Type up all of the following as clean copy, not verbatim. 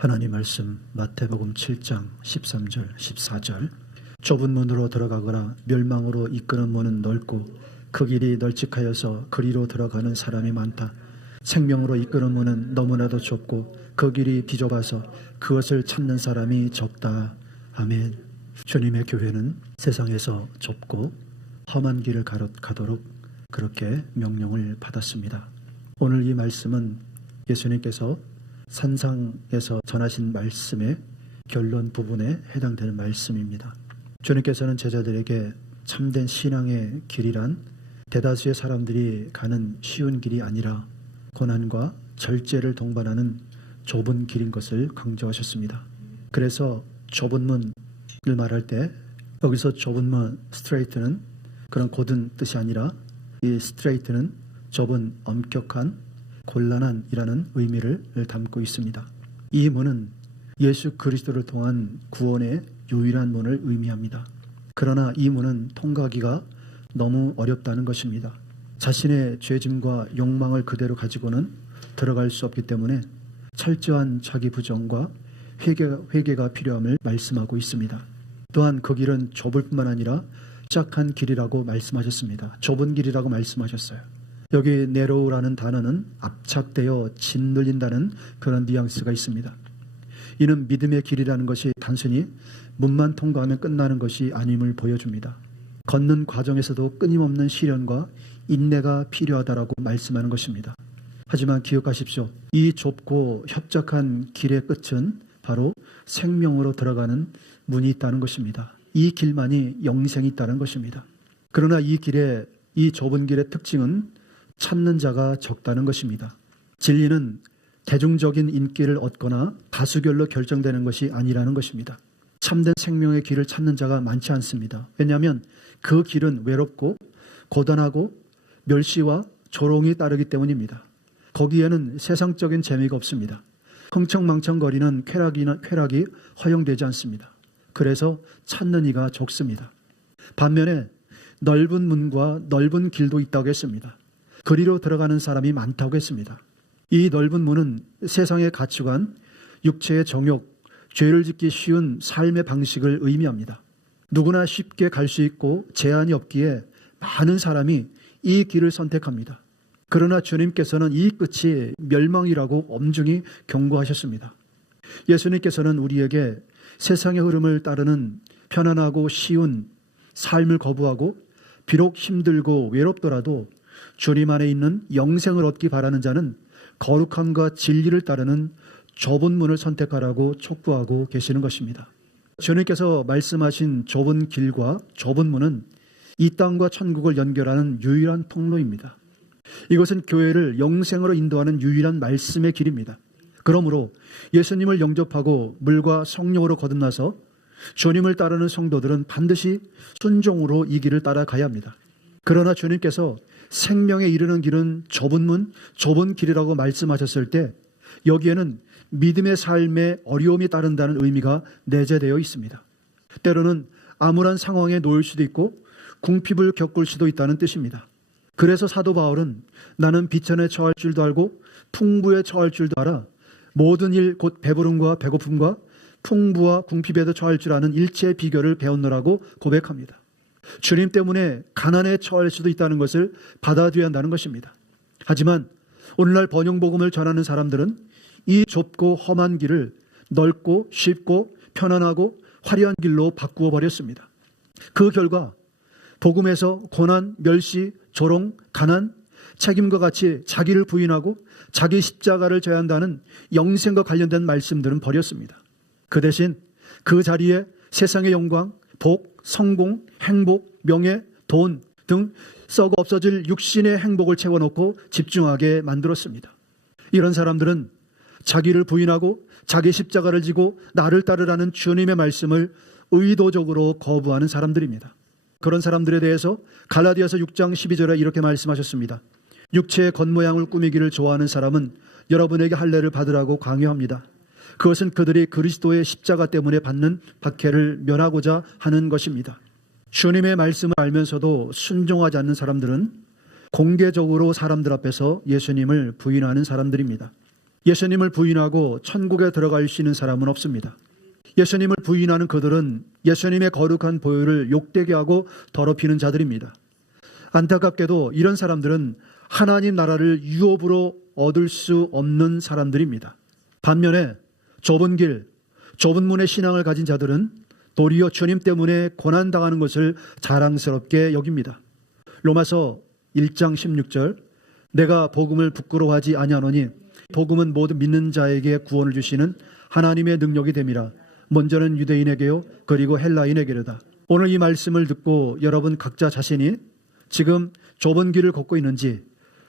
하나님 말씀 마태복음 7장 13절 14절 좁은 문으로 들어가거나 멸망으로 이끄는 문은 넓고 그 길이 널찍하여서 그리로 들어가는 사람이 많다. 생명으로 이끄는 문은 너무나도 좁고 그 길이 비좁아서 그것을 찾는 사람이 적다. 아멘. 주님의 교회는 세상에서 좁고 험한 길을 가도록 그렇게 명령을 받았습니다. 오늘 이 말씀은 예수님께서 산상에서 전하신 말씀의 결론 부분에 해당되는 말씀입니다. 주님께서는 제자들에게 참된 신앙의 길이란 대다수의 사람들이 가는 쉬운 길이 아니라 고난과 절제를 동반하는 좁은 길인 것을 강조하셨습니다. 그래서 좁은 문을 말할 때 여기서 좁은 문, 스트레이트는 그런 곧은 뜻이 아니라 이 스트레이트는 좁은, 엄격한, 곤란한이라는 의미를 담고 있습니다. 이 문은 예수 그리스도를 통한 구원의 유일한 문을 의미합니다. 그러나 이 문은 통과하기가 너무 어렵다는 것입니다. 자신의 죄짐과 욕망을 그대로 가지고는 들어갈 수 없기 때문에 철저한 자기 부정과 회개가 필요함을 말씀하고 있습니다. 또한 그 길은 좁을 뿐만 아니라 짝한 길이라고 말씀하셨습니다. 좁은 길이라고 말씀하셨어요. 여기 내로우라는 단어는 압착되어 짓눌린다는 그런 뉘앙스가 있습니다. 이는 믿음의 길이라는 것이 단순히 문만 통과하면 끝나는 것이 아님을 보여줍니다. 걷는 과정에서도 끊임없는 시련과 인내가 필요하다라고 말씀하는 것입니다. 하지만 기억하십시오. 이 좁고 협착한 길의 끝은 바로 생명으로 들어가는 문이 있다는 것입니다. 이 길만이 영생이 있다는 것입니다. 그러나 이 좁은 길의 특징은 찾는 자가 적다는 것입니다. 진리는 대중적인 인기를 얻거나 다수결로 결정되는 것이 아니라는 것입니다. 참된 생명의 길을 찾는 자가 많지 않습니다. 왜냐하면 그 길은 외롭고 고단하고 멸시와 조롱이 따르기 때문입니다. 거기에는 세상적인 재미가 없습니다. 흥청망청거리는 쾌락이 허용되지 않습니다. 그래서 찾는 이가 적습니다. 반면에 넓은 문과 넓은 길도 있다고 했습니다. 그리로 들어가는 사람이 많다고 했습니다. 이 넓은 문은 세상의 가치관, 육체의 정욕, 죄를 짓기 쉬운 삶의 방식을 의미합니다. 누구나 쉽게 갈 수 있고 제한이 없기에 많은 사람이 이 길을 선택합니다. 그러나 주님께서는 이 끝이 멸망이라고 엄중히 경고하셨습니다. 예수님께서는 우리에게 세상의 흐름을 따르는 편안하고 쉬운 삶을 거부하고 비록 힘들고 외롭더라도 주님 안에 있는 영생을 얻기 바라는 자는 거룩함과 진리를 따르는 좁은 문을 선택하라고 촉구하고 계시는 것입니다. 주님께서 말씀하신 좁은 길과 좁은 문은 이 땅과 천국을 연결하는 유일한 통로입니다. 이것은 교회를 영생으로 인도하는 유일한 말씀의 길입니다. 그러므로 예수님을 영접하고 물과 성령으로 거듭나서 주님을 따르는 성도들은 반드시 순종으로 이 길을 따라가야 합니다. 그러나 주님께서 생명에 이르는 길은 좁은 문, 좁은 길이라고 말씀하셨을 때 여기에는 믿음의 삶에 어려움이 따른다는 의미가 내재되어 있습니다. 때로는 암울한 상황에 놓일 수도 있고 궁핍을 겪을 수도 있다는 뜻입니다. 그래서 사도 바울은 나는 비천에 처할 줄도 알고 풍부에 처할 줄도 알아 모든 일 곧 배부름과 배고픔과 풍부와 궁핍에도 처할 줄 아는 일체의 비결을 배웠노라고 고백합니다. 주님 때문에 가난에 처할 수도 있다는 것을 받아들여야 한다는 것입니다. 하지만 오늘날 번영복음을 전하는 사람들은 이 좁고 험한 길을 넓고 쉽고 편안하고 화려한 길로 바꾸어 버렸습니다. 그 결과 복음에서 고난, 멸시, 조롱, 가난, 책임과 같이 자기를 부인하고 자기 십자가를 져야 한다는 영생과 관련된 말씀들은 버렸습니다. 그 대신 그 자리에 세상의 영광, 복, 성공, 행복, 명예, 돈 등 썩어 없어질 육신의 행복을 채워놓고 집중하게 만들었습니다. 이런 사람들은 자기를 부인하고 자기 십자가를 지고 나를 따르라는 주님의 말씀을 의도적으로 거부하는 사람들입니다. 그런 사람들에 대해서 갈라디아서 6장 12절에 이렇게 말씀하셨습니다. 육체의 겉모양을 꾸미기를 좋아하는 사람은 여러분에게 할례를 받으라고 강요합니다. 그것은 그들이 그리스도의 십자가 때문에 받는 박해를 면하고자 하는 것입니다. 주님의 말씀을 알면서도 순종하지 않는 사람들은 공개적으로 사람들 앞에서 예수님을 부인하는 사람들입니다. 예수님을 부인하고 천국에 들어갈 수 있는 사람은 없습니다. 예수님을 부인하는 그들은 예수님의 거룩한 보혈을 욕되게 하고 더럽히는 자들입니다. 안타깝게도 이런 사람들은 하나님 나라를 유업으로 얻을 수 없는 사람들입니다. 반면에 좁은 길, 좁은 문의 신앙을 가진 자들은 도리어 주님 때문에 고난당하는 것을 자랑스럽게 여깁니다. 로마서 1장 16절, 내가 복음을 부끄러워하지 아니하노니 복음은 모두 믿는 자에게 구원을 주시는 하나님의 능력이 됨이라. 먼저는 유대인에게요 그리고 헬라인에게로다. 오늘 이 말씀을 듣고 여러분 각자 자신이 지금 좁은 길을 걷고 있는지,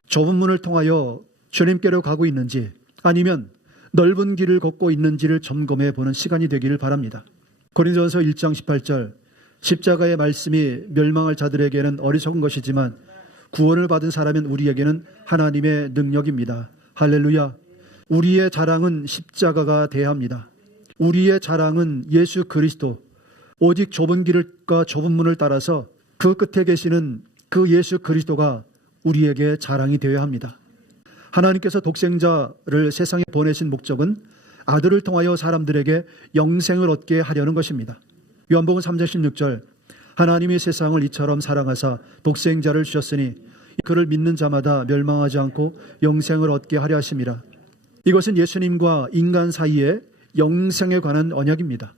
좁은 문을 통하여 주님께로 가고 있는지, 아니면 넓은 길을 걷고 있는지를 점검해 보는 시간이 되기를 바랍니다. 고린도전서 1장 18절, 십자가의 말씀이 멸망할 자들에게는 어리석은 것이지만 구원을 받은 사람인 우리에게는 하나님의 능력입니다. 할렐루야. 우리의 자랑은 십자가가 돼야 합니다. 우리의 자랑은 예수 그리스도, 오직 좁은 길과 좁은 문을 따라서 그 끝에 계시는 그 예수 그리스도가 우리에게 자랑이 되어야 합니다. 하나님께서 독생자를 세상에 보내신 목적은 아들을 통하여 사람들에게 영생을 얻게 하려는 것입니다. 요한복음 3장 16절, 하나님이 세상을 이처럼 사랑하사 독생자를 주셨으니 그를 믿는 자마다 멸망하지 않고 영생을 얻게 하려 하심이라. 이것은 예수님과 인간 사이의 영생에 관한 언약입니다.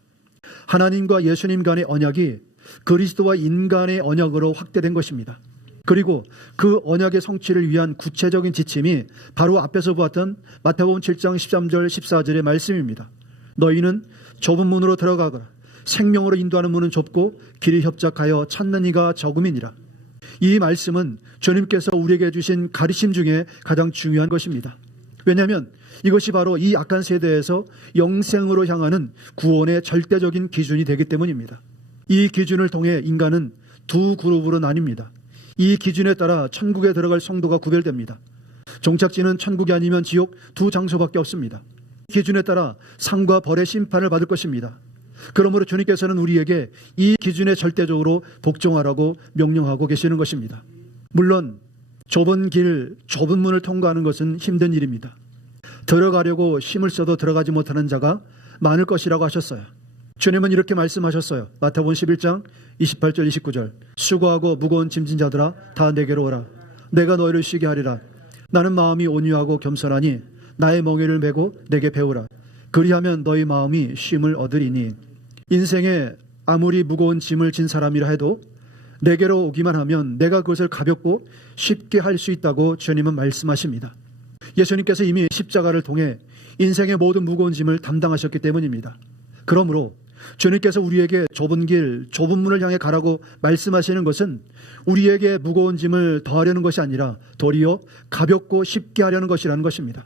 하나님과 예수님 간의 언약이 그리스도와 인간의 언약으로 확대된 것입니다. 그리고 그 언약의 성취를 위한 구체적인 지침이 바로 앞에서 보았던 마태복음 7장 13절 14절의 말씀입니다. 너희는 좁은 문으로 들어가거라. 생명으로 인도하는 문은 좁고 길이 협착하여 찾는 이가 적음이니라. 이 말씀은 주님께서 우리에게 주신 가르침 중에 가장 중요한 것입니다. 왜냐하면 이것이 바로 이 악한 세대에서 영생으로 향하는 구원의 절대적인 기준이 되기 때문입니다. 이 기준을 통해 인간은 두 그룹으로 나뉩니다. 이 기준에 따라 천국에 들어갈 성도가 구별됩니다. 종착지는 천국이 아니면 지옥 두 장소밖에 없습니다. 기준에 따라 상과 벌의 심판을 받을 것입니다. 그러므로 주님께서는 우리에게 이 기준에 절대적으로 복종하라고 명령하고 계시는 것입니다. 물론 좁은 길, 좁은 문을 통과하는 것은 힘든 일입니다. 들어가려고 힘을 써도 들어가지 못하는 자가 많을 것이라고 하셨어요. 주님은 이렇게 말씀하셨어요. 마태복음 11장 28절 29절, 수고하고 무거운 짐진 자들아 다 내게로 오라. 내가 너희를 쉬게 하리라. 나는 마음이 온유하고 겸손하니 나의 멍에를 메고 내게 배우라. 그리하면 너희 마음이 쉼을 얻으리니. 인생에 아무리 무거운 짐을 진 사람이라 해도 내게로 오기만 하면 내가 그것을 가볍고 쉽게 할 수 있다고 주님은 말씀하십니다. 예수님께서 이미 십자가를 통해 인생의 모든 무거운 짐을 담당하셨기 때문입니다. 그러므로 주님께서 우리에게 좁은 길, 좁은 문을 향해 가라고 말씀하시는 것은 우리에게 무거운 짐을 더하려는 것이 아니라 도리어 가볍고 쉽게 하려는 것이라는 것입니다.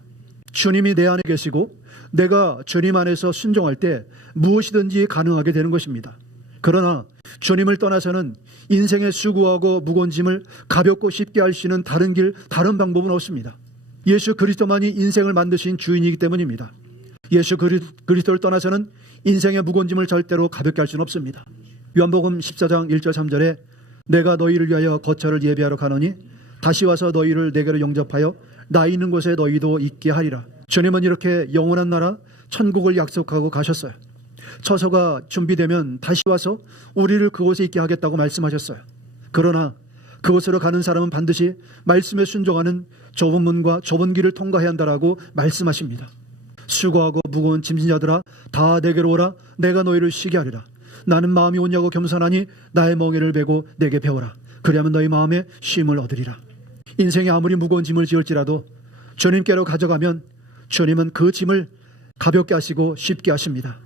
주님이 내 안에 계시고 내가 주님 안에서 순종할 때 무엇이든지 가능하게 되는 것입니다. 그러나 주님을 떠나서는 인생의 수고하고 무거운 짐을 가볍고 쉽게 할 수 있는 다른 길, 다른 방법은 없습니다. 예수 그리스도만이 인생을 만드신 주인이기 때문입니다. 예수 그리스도를 떠나서는 인생의 무거운 짐을 절대로 가볍게 할 수는 없습니다. 요한복음 14장 1절 3절에 내가 너희를 위하여 거처를 예비하러 가노니 다시 와서 너희를 내게로 영접하여 나 있는 곳에 너희도 있게 하리라. 주님은 이렇게 영원한 나라 천국을 약속하고 가셨어요. 처소가 준비되면 다시 와서 우리를 그곳에 있게 하겠다고 말씀하셨어요. 그러나 그곳으로 가는 사람은 반드시 말씀에 순종하는 좁은 문과 좁은 길을 통과해야 한다라고 말씀하십니다. 수고하고 무거운 짐진 자들아 다 내게로 오라. 내가 너희를 쉬게 하리라. 나는 마음이 온유하고 겸손하니 나의 멍에를 메고 내게 배워라. 그리하면 너희 마음에 쉼을 얻으리라. 인생에 아무리 무거운 짐을 지을지라도 주님께로 가져가면 주님은 그 짐을 가볍게 하시고 쉽게 하십니다.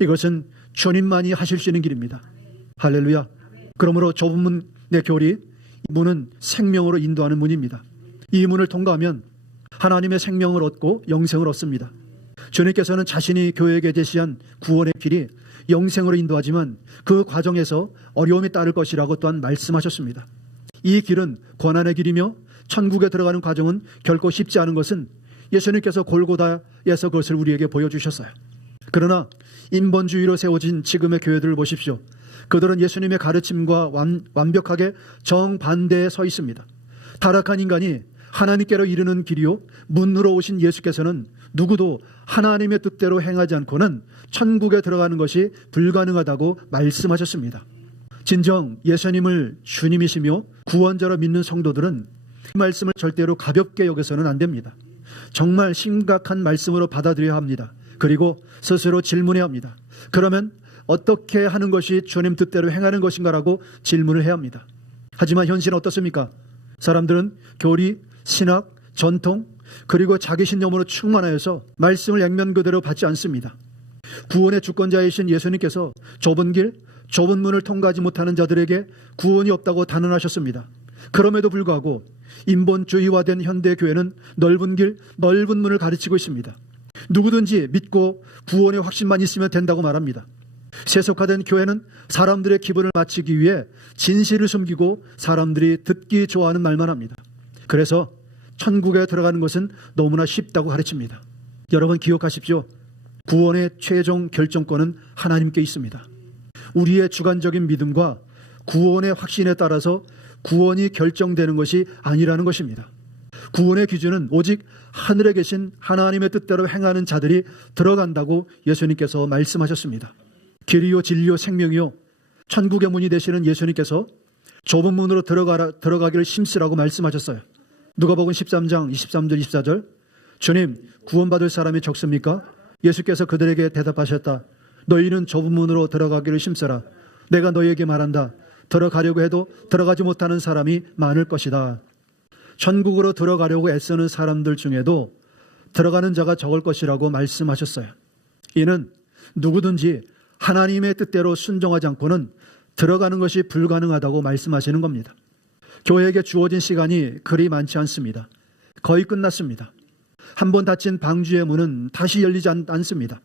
이것은 주님만이 하실 수 있는 길입니다. 할렐루야. 그러므로 좁은 문의 교리, 문은 생명으로 인도하는 문입니다. 이 문을 통과하면 하나님의 생명을 얻고 영생을 얻습니다. 주님께서는 자신이 교회에게 제시한 구원의 길이 영생으로 인도하지만 그 과정에서 어려움이 따를 것이라고 또한 말씀하셨습니다. 이 길은 고난의 길이며 천국에 들어가는 과정은 결코 쉽지 않은 것은 예수님께서 골고다에서 그것을 우리에게 보여주셨어요. 그러나 인본주의로 세워진 지금의 교회들을 보십시오. 그들은 예수님의 가르침과 완벽하게 정반대에 서 있습니다. 타락한 인간이 하나님께로 이르는 길이요 문으로 오신 예수께서는 누구도 하나님의 뜻대로 행하지 않고는 천국에 들어가는 것이 불가능하다고 말씀하셨습니다. 진정 예수님을 주님이시며 구원자로 믿는 성도들은 이 말씀을 절대로 가볍게 여겨서는 안 됩니다. 정말 심각한 말씀으로 받아들여야 합니다. 그리고 스스로 질문해야 합니다. 그러면 어떻게 하는 것이 주님 뜻대로 행하는 것인가라고 질문을 해야 합니다. 하지만 현실은 어떻습니까? 사람들은 교리, 신학, 전통, 그리고 자기 신념으로 충만하여서 말씀을 액면 그대로 받지 않습니다. 구원의 주권자이신 예수님께서 좁은 길, 좁은 문을 통과하지 못하는 자들에게 구원이 없다고 단언하셨습니다. 그럼에도 불구하고 인본주의화된 현대교회는 넓은 길, 넓은 문을 가르치고 있습니다. 누구든지 믿고 구원의 확신만 있으면 된다고 말합니다. 세속화된 교회는 사람들의 기분을 맞추기 위해 진실을 숨기고 사람들이 듣기 좋아하는 말만 합니다. 그래서 천국에 들어가는 것은 너무나 쉽다고 가르칩니다. 여러분 기억하십시오. 구원의 최종 결정권은 하나님께 있습니다. 우리의 주관적인 믿음과 구원의 확신에 따라서 구원이 결정되는 것이 아니라는 것입니다. 구원의 기준은 오직 하늘에 계신 하나님의 뜻대로 행하는 자들이 들어간다고 예수님께서 말씀하셨습니다. 길이요 진리요 생명이요, 천국의 문이 되시는 예수님께서 좁은 문으로 들어가기를 힘쓰라고 말씀하셨어요. 누가복음 13장 23절 24절, 주님 구원받을 사람이 적습니까? 예수께서 그들에게 대답하셨다. 너희는 좁은 문으로 들어가기를 힘쓰라. 내가 너희에게 말한다. 들어가려고 해도 들어가지 못하는 사람이 많을 것이다. 천국으로 들어가려고 애쓰는 사람들 중에도 들어가는 자가 적을 것이라고 말씀하셨어요. 이는 누구든지 하나님의 뜻대로 순종하지 않고는 들어가는 것이 불가능하다고 말씀하시는 겁니다. 교회에게 주어진 시간이 그리 많지 않습니다. 거의 끝났습니다. 한번 닫힌 방주의 문은 다시 열리지 않습니다.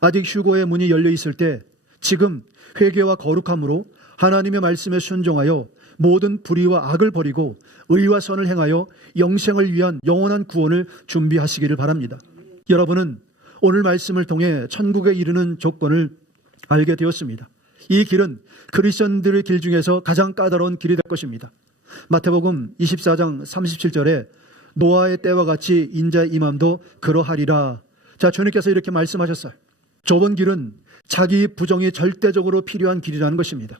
아직 휴거의 문이 열려 있을 때 지금 회개와 거룩함으로 하나님의 말씀에 순종하여 모든 불의와 악을 버리고 의와 선을 행하여 영생을 위한 영원한 구원을 준비하시기를 바랍니다. 여러분은 오늘 말씀을 통해 천국에 이르는 조건을 알게 되었습니다. 이 길은 크리스천들의 길 중에서 가장 까다로운 길이 될 것입니다. 마태복음 24장 37절에 노아의 때와 같이 인자의 임함도 그러하리라. 자, 주님께서 이렇게 말씀하셨어요. 좁은 길은 자기 부정이 절대적으로 필요한 길이라는 것입니다.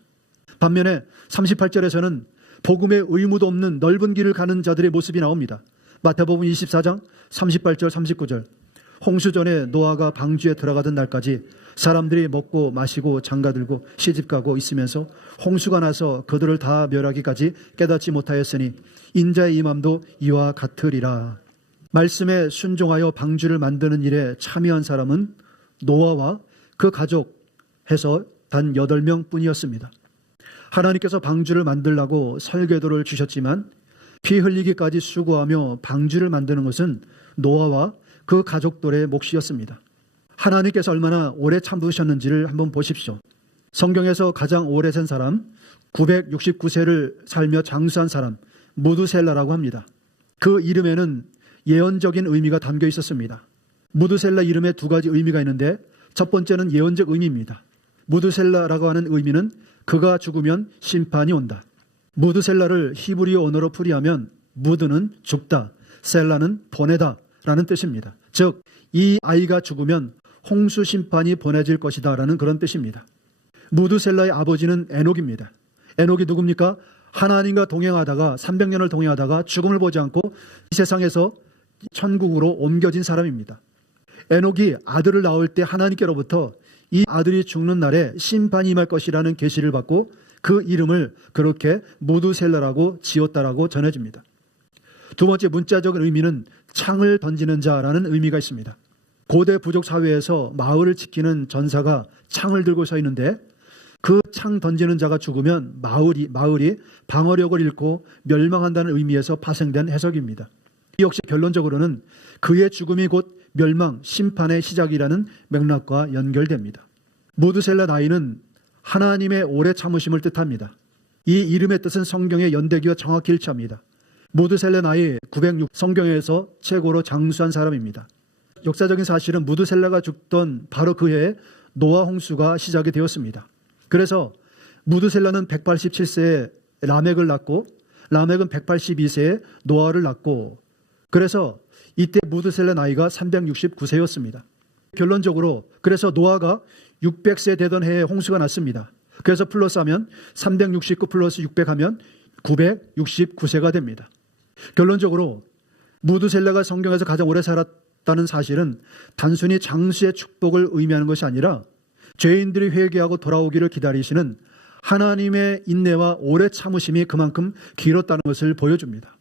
반면에 38절에서는 복음의 의무도 없는 넓은 길을 가는 자들의 모습이 나옵니다. 마태복음 24장 38절 39절, 홍수 전에 노아가 방주에 들어가던 날까지 사람들이 먹고 마시고 장가들고 시집가고 있으면서 홍수가 나서 그들을 다 멸하기까지 깨닫지 못하였으니 인자의 임함도 이와 같으리라. 말씀에 순종하여 방주를 만드는 일에 참여한 사람은 노아와 그 가족 해서 단 8명 뿐이었습니다. 하나님께서 방주를 만들라고 설계도를 주셨지만 피 흘리기까지 수고하며 방주를 만드는 것은 노아와 그 가족들의 몫이었습니다. 하나님께서 얼마나 오래 참으셨는지를 한번 보십시오. 성경에서 가장 오래 산 사람, 969세를 살며 장수한 사람, 무두셀라라고 합니다. 그 이름에는 예언적인 의미가 담겨 있었습니다. 무두셀라 이름에 2가지 의미가 있는데 첫 번째는 예언적 의미입니다. 무두셀라라고 하는 의미는 그가 죽으면 심판이 온다. 무두셀라를 히브리어 언어로 풀이하면 무드는 죽다, 셀라는 보내다 라는 뜻입니다. 즉 이 아이가 죽으면 홍수 심판이 보내질 것이다 라는 그런 뜻입니다. 무두셀라의 아버지는 에녹입니다. 에녹이 누굽니까? 하나님과 동행하다가 300년을 동행하다가 죽음을 보지 않고 이 세상에서 천국으로 옮겨진 사람입니다. 에녹이 아들을 낳을 때 하나님께로부터 이 아들이 죽는 날에 심판이 임할 것이라는 계시를 받고 그 이름을 그렇게 무두셀라라고 지었다라고 전해집니다. 두 번째 문자적인 의미는 창을 던지는 자라는 의미가 있습니다. 고대 부족 사회에서 마을을 지키는 전사가 창을 들고 서 있는데 그 창 던지는 자가 죽으면 마을이 방어력을 잃고 멸망한다는 의미에서 파생된 해석입니다. 이 역시 결론적으로는 그의 죽음이 곧 멸망, 심판의 시작이라는 맥락과 연결됩니다. 무두셀라 나이는 하나님의 오래 참으심을 뜻합니다. 이 이름의 뜻은 성경의 연대기와 정확히 일치합니다. 무두셀라 나이 906, 성경에서 최고로 장수한 사람입니다. 역사적인 사실은 무두셀라가 죽던 바로 그 해에 노아 홍수가 시작이 되었습니다. 그래서 무두셀라는 187세에 라멕을 낳고 라멕은 182세에 노아를 낳고, 그래서 이때 무드셀라 나이가 369세였습니다. 결론적으로 그래서 노아가 600세 되던 해에 홍수가 났습니다. 그래서 플러스하면 369 플러스 600 하면 969세가 됩니다. 결론적으로 무드셀라가 성경에서 가장 오래 살았다는 사실은 단순히 장수의 축복을 의미하는 것이 아니라 죄인들이 회개하고 돌아오기를 기다리시는 하나님의 인내와 오래 참으심이 그만큼 길었다는 것을 보여줍니다.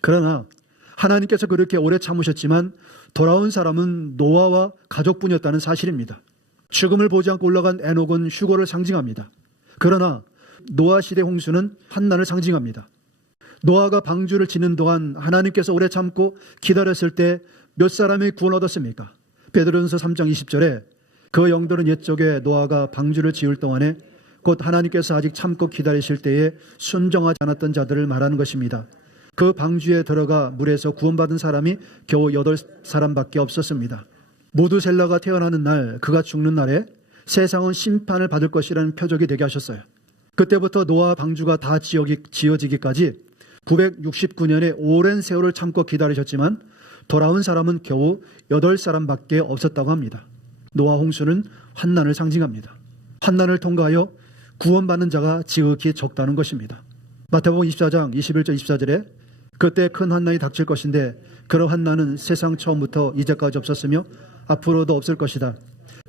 그러나 하나님께서 그렇게 오래 참으셨지만 돌아온 사람은 노아와 가족뿐이었다는 사실입니다. 죽음을 보지 않고 올라간 에녹은 휴거를 상징합니다. 그러나 노아 시대 홍수는 환난을 상징합니다. 노아가 방주를 짓는 동안 하나님께서 오래 참고 기다렸을 때 몇 사람이 구원 얻었습니까? 베드로전서 3장 20절에 그 영들은 옛적에 노아가 방주를 지을 동안에 곧 하나님께서 아직 참고 기다리실 때에 순종하지 않았던 자들을 말하는 것입니다. 그 방주에 들어가 물에서 구원받은 사람이 겨우 8사람밖에 없었습니다. 무드셀라가 태어나는 날, 그가 죽는 날에 세상은 심판을 받을 것이라는 표적이 되게 하셨어요. 그때부터 노아 방주가 다 지어지기까지 969년의 오랜 세월을 참고 기다리셨지만 돌아온 사람은 겨우 8사람밖에 없었다고 합니다. 노아 홍수는 환난을 상징합니다. 환난을 통과하여 구원받는 자가 지극히 적다는 것입니다. 마태복음 24장 21절 24절에 그때 큰 환난이 닥칠 것인데 그런 환난은 세상 처음부터 이제까지 없었으며 앞으로도 없을 것이다.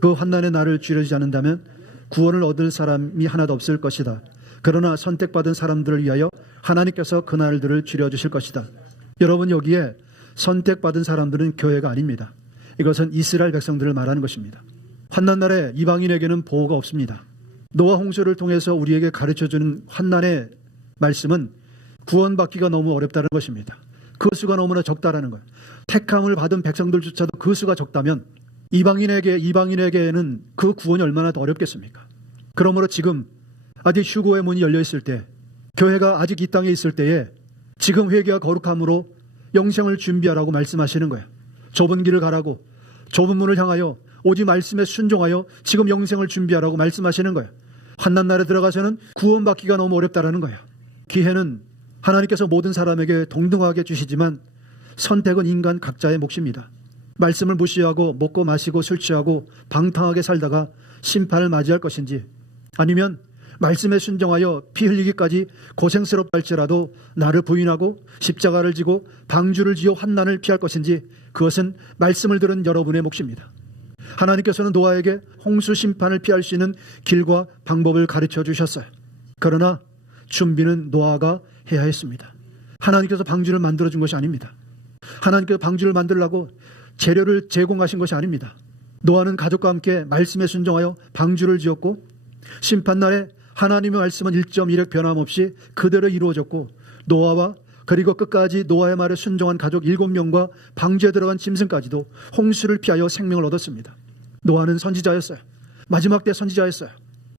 그 환난의 날을 줄여지지 않는다면 구원을 얻을 사람이 하나도 없을 것이다. 그러나 선택받은 사람들을 위하여 하나님께서 그 날들을 줄여주실 것이다. 여러분, 여기에 선택받은 사람들은 교회가 아닙니다. 이것은 이스라엘 백성들을 말하는 것입니다. 환난날에 이방인에게는 보호가 없습니다. 노아 홍수를 통해서 우리에게 가르쳐주는 환난의 말씀은 구원받기가 너무 어렵다는 것입니다. 그 수가 너무나 적다라는 거예요. 택함을 받은 백성들조차도 그 수가 적다면 이방인에게는 그 구원이 얼마나 더 어렵겠습니까? 그러므로 지금 아직 휴거의 문이 열려 있을 때, 교회가 아직 이 땅에 있을 때에 지금 회개와 거룩함으로 영생을 준비하라고 말씀하시는 거예요. 좁은 길을 가라고, 좁은 문을 향하여 오직 말씀에 순종하여 지금 영생을 준비하라고 말씀하시는 거예요. 환난날에 들어가서는 구원받기가 너무 어렵다라는 거예요. 기회는 하나님께서 모든 사람에게 동등하게 주시지만 선택은 인간 각자의 몫입니다. 말씀을 무시하고 먹고 마시고 술 취하고 방탕하게 살다가 심판을 맞이할 것인지, 아니면 말씀에 순종하여 피 흘리기까지 고생스럽다 할지라도 나를 부인하고 십자가를 지고 방주를 지어 환난을 피할 것인지, 그것은 말씀을 들은 여러분의 몫입니다. 하나님께서는 노아에게 홍수 심판을 피할 수 있는 길과 방법을 가르쳐 주셨어요. 그러나 준비는 노아가 해야 했습니다. 하나님께서 방주를 만들어준 것이 아닙니다. 하나님께서 방주를 만들려고 재료를 제공하신 것이 아닙니다. 노아는 가족과 함께 말씀에 순종하여 방주를 지었고, 심판날에 하나님의 말씀은 1.1획 변함없이 그대로 이루어졌고, 노아와 그리고 끝까지 노아의 말에 순종한 가족 7명과 방주에 들어간 짐승까지도 홍수를 피하여 생명을 얻었습니다. 노아는 선지자였어요. 마지막 때 선지자였어요.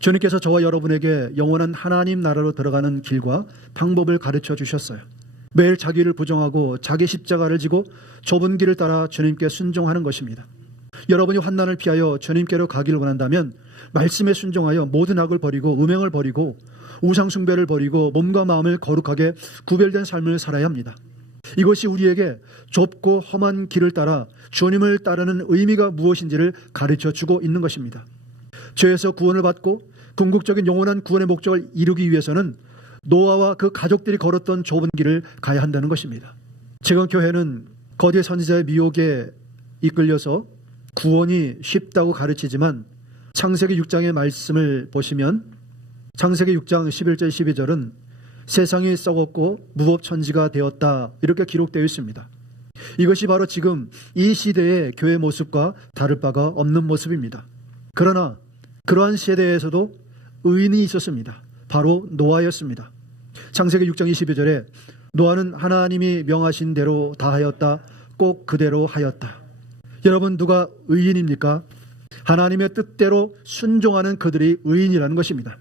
주님께서 저와 여러분에게 영원한 하나님 나라로 들어가는 길과 방법을 가르쳐 주셨어요. 매일 자기를 부정하고 자기 십자가를 지고 좁은 길을 따라 주님께 순종하는 것입니다. 여러분이 환난을 피하여 주님께로 가기를 원한다면 말씀에 순종하여 모든 악을 버리고 음행을 버리고 우상 숭배를 버리고 몸과 마음을 거룩하게 구별된 삶을 살아야 합니다. 이것이 우리에게 좁고 험한 길을 따라 주님을 따르는 의미가 무엇인지를 가르쳐 주고 있는 것입니다. 죄에서 구원을 받고 궁극적인 영원한 구원의 목적을 이루기 위해서는 노아와 그 가족들이 걸었던 좁은 길을 가야 한다는 것입니다. 지금 교회는 거대 선지자의 미혹에 이끌려서 구원이 쉽다고 가르치지만 창세기 6장의 말씀을 보시면 창세기 6장 11절 12절은 세상이 썩었고 무법천지가 되었다, 이렇게 기록되어 있습니다. 이것이 바로 지금 이 시대의 교회 모습과 다를 바가 없는 모습입니다. 그러나 그러한 세대에서도 의인이 있었습니다. 바로 노아였습니다. 창세기 6장 22절에 노아는 하나님이 명하신 대로 다 하였다, 꼭 그대로 하였다. 여러분, 누가 의인입니까? 하나님의 뜻대로 순종하는 그들이 의인이라는 것입니다.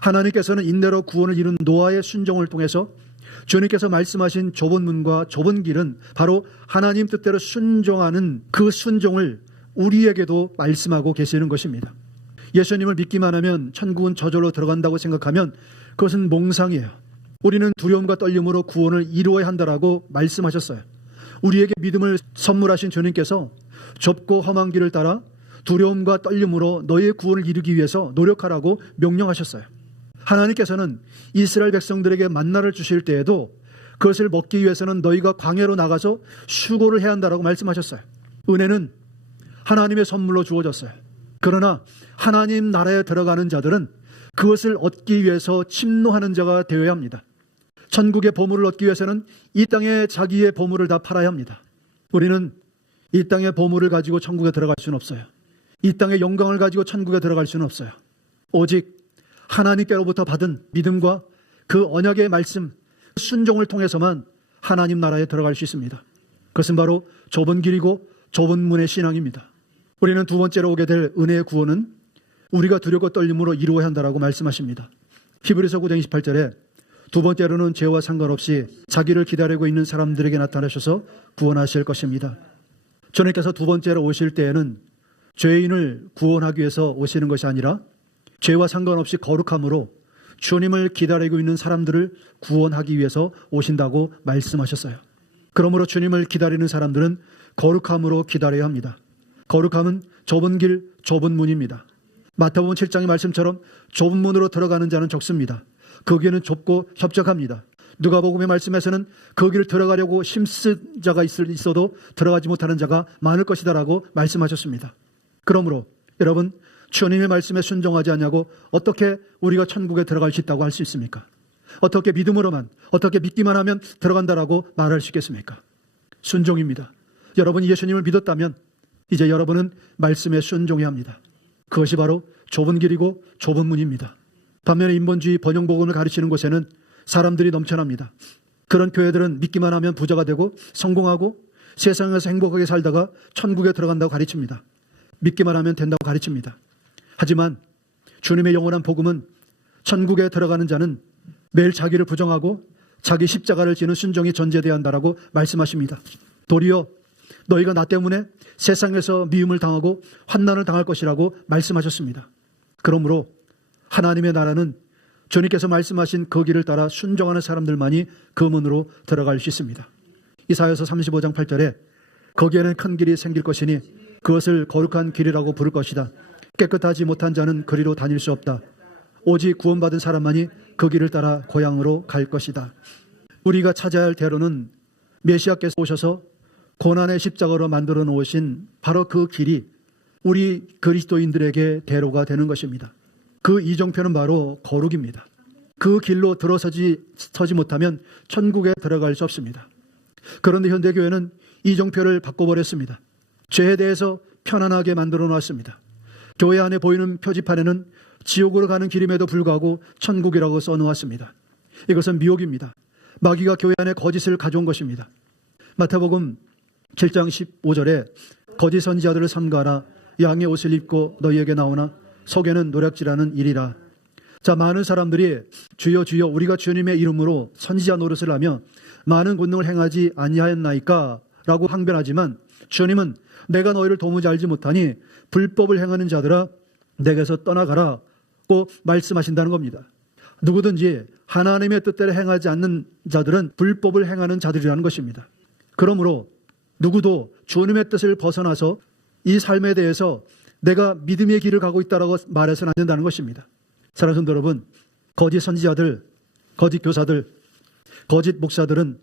하나님께서는 인내로 구원을 이룬 노아의 순종을 통해서 주님께서 말씀하신 좁은 문과 좁은 길은 바로 하나님 뜻대로 순종하는 그 순종을 우리에게도 말씀하고 계시는 것입니다. 예수님을 믿기만 하면 천국은 저절로 들어간다고 생각하면 그것은 몽상이에요. 우리는 두려움과 떨림으로 구원을 이루어야 한다라고 말씀하셨어요. 우리에게 믿음을 선물하신 주님께서 좁고 험한 길을 따라 두려움과 떨림으로 너희의 구원을 이루기 위해서 노력하라고 명령하셨어요. 하나님께서는 이스라엘 백성들에게 만나를 주실 때에도 그것을 먹기 위해서는 너희가 광야로 나가서 수고를 해야 한다라고 말씀하셨어요. 은혜는 하나님의 선물로 주어졌어요. 그러나 하나님 나라에 들어가는 자들은 그것을 얻기 위해서 침노하는 자가 되어야 합니다. 천국의 보물을 얻기 위해서는 이 땅에 자기의 보물을 다 팔아야 합니다. 우리는 이 땅의 보물을 가지고 천국에 들어갈 수는 없어요. 이 땅의 영광을 가지고 천국에 들어갈 수는 없어요. 오직 하나님께로부터 받은 믿음과 그 언약의 말씀, 순종을 통해서만 하나님 나라에 들어갈 수 있습니다. 그것은 바로 좁은 길이고 좁은 문의 신앙입니다. 우리는 두 번째로 오게 될 은혜의 구원은 우리가 두렵고 떨림으로 이루어야 한다라고 말씀하십니다. 히브리서 9장 28절에 두 번째로는 죄와 상관없이 자기를 기다리고 있는 사람들에게 나타나셔서 구원하실 것입니다. 주님께서 두 번째로 오실 때에는 죄인을 구원하기 위해서 오시는 것이 아니라 죄와 상관없이 거룩함으로 주님을 기다리고 있는 사람들을 구원하기 위해서 오신다고 말씀하셨어요. 그러므로 주님을 기다리는 사람들은 거룩함으로 기다려야 합니다. 거룩함은 좁은 길, 좁은 문입니다. 마태복음 7장의 말씀처럼 좁은 문으로 들어가는 자는 적습니다. 그 길은 좁고 협착합니다. 누가복음의 말씀에서는 그 길을 들어가려고 힘쓴 자가 있어도 들어가지 못하는 자가 많을 것이다라고 말씀하셨습니다. 그러므로 여러분, 주님의 말씀에 순종하지 않냐고 어떻게 우리가 천국에 들어갈 수 있다고 할 수 있습니까? 어떻게 믿음으로만, 어떻게 믿기만 하면 들어간다라고 말할 수 있겠습니까? 순종입니다. 여러분이 예수님을 믿었다면 이제 여러분은 말씀에 순종해야 합니다. 그것이 바로 좁은 길이고 좁은 문입니다. 반면에 인본주의 번영복음을 가르치는 곳에는 사람들이 넘쳐납니다. 그런 교회들은 믿기만 하면 부자가 되고 성공하고 세상에서 행복하게 살다가 천국에 들어간다고 가르칩니다. 믿기만 하면 된다고 가르칩니다. 하지만 주님의 영원한 복음은 천국에 들어가는 자는 매일 자기를 부정하고 자기 십자가를 지는 순종이 전제되어야 한다라고 말씀하십니다. 도리어 너희가 나 때문에 세상에서 미움을 당하고 환난을 당할 것이라고 말씀하셨습니다. 그러므로 하나님의 나라는 주님께서 말씀하신 그 길을 따라 순종하는 사람들만이 그 문으로 들어갈 수 있습니다. 이사야서 35장 8절에 거기에는 큰 길이 생길 것이니 그것을 거룩한 길이라고 부를 것이다. 깨끗하지 못한 자는 그리로 다닐 수 없다. 오직 구원받은 사람만이 그 길을 따라 고향으로 갈 것이다. 우리가 찾아야 할 대로는 메시아께서 오셔서 고난의 십자가로 만들어 놓으신 바로 그 길이 우리 그리스도인들에게 대로가 되는 것입니다. 그 이정표는 바로 거룩입니다. 그 길로 서지 못하면 천국에 들어갈 수 없습니다. 그런데 현대교회는 이정표를 바꿔버렸습니다. 죄에 대해서 편안하게 만들어 놨습니다. 교회 안에 보이는 표지판에는 지옥으로 가는 길임에도 불구하고 천국이라고 써놓았습니다. 이것은 미혹입니다. 마귀가 교회 안에 거짓을 가져온 것입니다. 마태복음 7장 15절에 거짓 선지자들을 삼가라. 양의 옷을 입고 너희에게 나오나 속에는 노략질하는 일이라. 자, 많은 사람들이 주여 주여 우리가 주님의 이름으로 선지자 노릇을 하며 많은 권능을 행하지 아니하였나이까 라고 항변하지만 주님은 내가 너희를 도무지 알지 못하니 불법을 행하는 자들아 내게서 떠나가라고 말씀하신다는 겁니다. 누구든지 하나님의 뜻대로 행하지 않는 자들은 불법을 행하는 자들이라는 것입니다. 그러므로 누구도 주님의 뜻을 벗어나서 이 삶에 대해서 내가 믿음의 길을 가고 있다라고 말해서는 안 된다는 것입니다. 사랑하는 성도 여러분, 거짓 선지자들, 거짓 교사들, 거짓 목사들은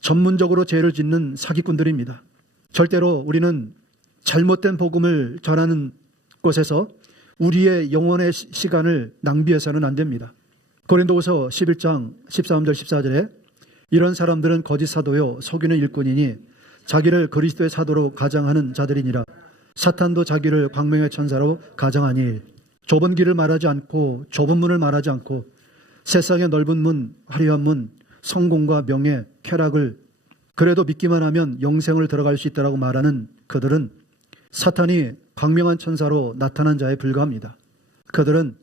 전문적으로 죄를 짓는 사기꾼들입니다. 절대로 우리는 잘못된 복음을 전하는 곳에서 우리의 영혼의 시간을 낭비해서는 안 됩니다. 고린도후서 11장 13절 14절에 이런 사람들은 거짓 사도요 속이는 일꾼이니 자기를 그리스도의 사도로 가장하는 자들이니라. 사탄도 자기를 광명의 천사로 가장하니. 좁은 길을 말하지 않고 좁은 문을 말하지 않고 세상의 넓은 문, 화려한 문, 성공과 명예, 쾌락을 그래도 믿기만 하면 영생을 들어갈 수 있다라고 말하는 그들은 사탄이 광명한 천사로 나타난 자에 불과합니다. 그들은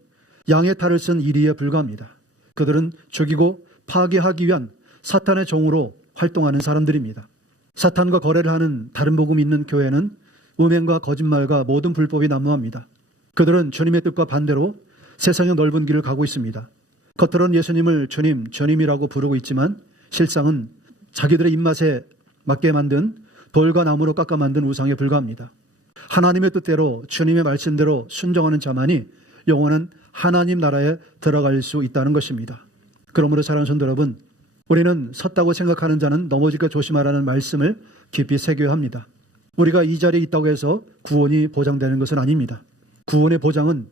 양의 탈을 쓴 이리에 불과합니다. 그들은 죽이고 파괴하기 위한 사탄의 종으로 활동하는 사람들입니다. 사탄과 거래를 하는 다른 복음이 있는 교회는 음행과 거짓말과 모든 불법이 난무합니다. 그들은 주님의 뜻과 반대로 세상의 넓은 길을 가고 있습니다. 겉으로는 예수님을 주님, 주님이라고 부르고 있지만 실상은 자기들의 입맛에 맞게 만든 돌과 나무로 깎아 만든 우상에 불과합니다. 하나님의 뜻대로 주님의 말씀대로 순종하는 자만이 영원한 하나님 나라에 들어갈 수 있다는 것입니다. 그러므로 사랑하는 성도 여러분, 우리는 섰다고 생각하는 자는 넘어질까 조심하라는 말씀을 깊이 새겨야 합니다. 우리가 이 자리에 있다고 해서 구원이 보장되는 것은 아닙니다. 구원의 보장은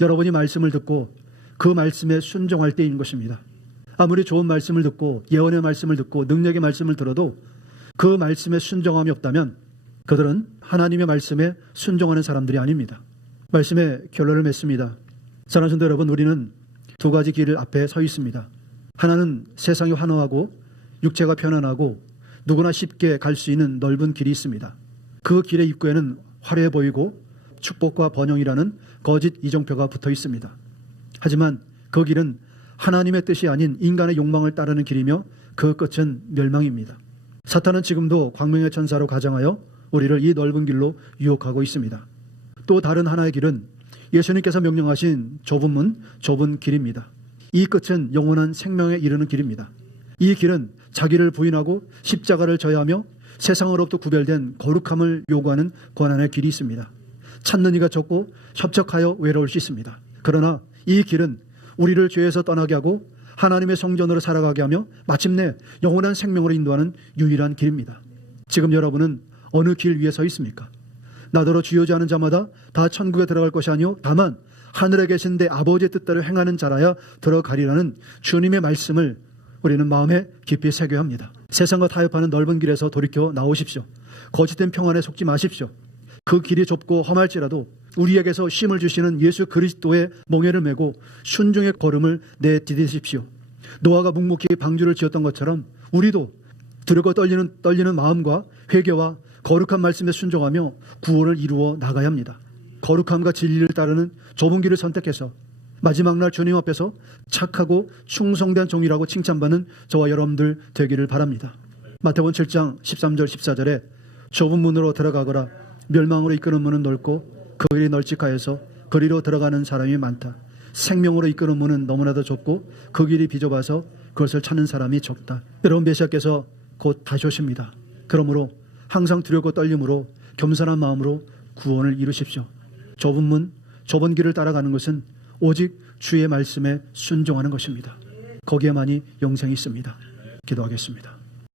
여러분이 말씀을 듣고 그 말씀에 순종할 때인 것입니다. 아무리 좋은 말씀을 듣고 예언의 말씀을 듣고 능력의 말씀을 들어도 그 말씀에 순종함이 없다면 그들은 하나님의 말씀에 순종하는 사람들이 아닙니다. 말씀의 결론을 맺습니다. 사랑하는 성도 여러분, 우리는 두 가지 길을 앞에 서 있습니다. 하나는 세상이 환호하고 육체가 편안하고 누구나 쉽게 갈 수 있는 넓은 길이 있습니다. 그 길의 입구에는 화려해 보이고 축복과 번영이라는 거짓 이정표가 붙어 있습니다. 하지만 그 길은 하나님의 뜻이 아닌 인간의 욕망을 따르는 길이며 그 끝은 멸망입니다. 사탄은 지금도 광명의 천사로 가장하여 우리를 이 넓은 길로 유혹하고 있습니다. 또 다른 하나의 길은 예수님께서 명령하신 좁은 문, 좁은 길입니다. 이 끝은 영원한 생명에 이르는 길입니다. 이 길은 자기를 부인하고 십자가를 져야 하며 세상으로부터 구별된 거룩함을 요구하는 고난의 길이 있습니다. 찾는 이가 적고 협착하여 외로울 수 있습니다. 그러나 이 길은 우리를 죄에서 떠나게 하고 하나님의 성전으로 살아가게 하며 마침내 영원한 생명으로 인도하는 유일한 길입니다. 지금 여러분은 어느 길 위에 서 있습니까? 나더러 주여지 않은 자마다 다 천국에 들어갈 것이 아니요 다만 하늘에 계신 내 아버지의 뜻대로 행하는 자라야 들어가리라는 주님의 말씀을 우리는 마음에 깊이 새겨야 합니다. 세상과 타협하는 넓은 길에서 돌이켜 나오십시오. 거짓된 평안에 속지 마십시오. 그 길이 좁고 험할지라도 우리에게서 쉼을 주시는 예수 그리스도의 몽해를 메고 순종의 걸음을 내디디십시오. 노아가 묵묵히 방주를 지었던 것처럼 우리도 두렵고 떨리는 마음과 회개와 거룩한 말씀에 순종하며 구원을 이루어 나가야 합니다. 거룩함과 진리를 따르는 좁은 길을 선택해서 마지막 날 주님 앞에서 착하고 충성된 종이라고 칭찬받는 저와 여러분들 되기를 바랍니다. 마태복음 7장 13절 14절에 좁은 문으로 들어가거라 멸망으로 이끄는 문은 넓고 그 길이 널찍하여서 그리로 들어가는 사람이 많다. 생명으로 이끄는 문은 너무나도 좁고 그 길이 비좁아서 그것을 찾는 사람이 적다. 여러분 메시아께서 곧 다시 오십니다. 그러므로 항상 두렵고 떨림으로 겸손한 마음으로 구원을 이루십시오. 좁은 문, 좁은 길을 따라가는 것은 오직 주의 말씀에 순종하는 것입니다. 거기에만이 영생이 있습니다. 기도하겠습니다.